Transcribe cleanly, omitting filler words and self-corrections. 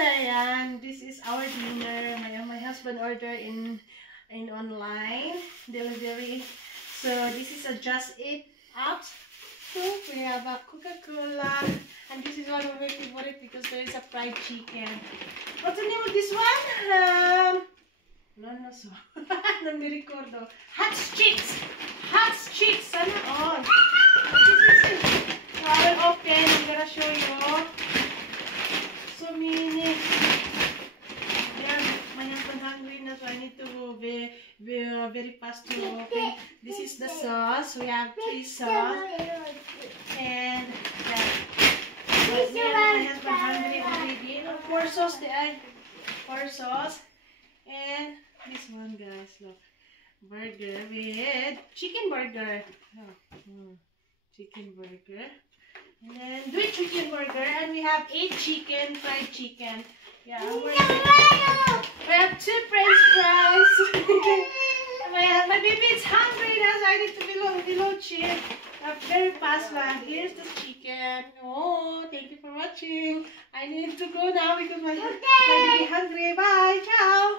ayan, this is our dinner. My husband ordered in online delivery. So this is a Just Eat Out. So we have a Coca-Cola, and this is one of my favorite because there is a fried chicken. What's the name of this one? No so. Non mi ricordo. Hot Chicks. Hot Chicks. Sana all. This. I will open. I'm gonna show you. So many. Yeah, my husband hungry now, so I need to be very fast to open. This is the sauce. We have 3 sauce. And my husband hungry already. 4 sauce there. 4 sauce. And this one, guys, look. Burger with chicken burger. Oh, chicken burger. And then do it chicken burger. And we have 8 chicken, fried chicken. Yeah, we have 2 French fries. My baby is hungry now, so I need to below chill. Very fast lang. Here's the chicken. Oh, thank you for watching. I need to go now because my baby hungry. Bye. Ciao.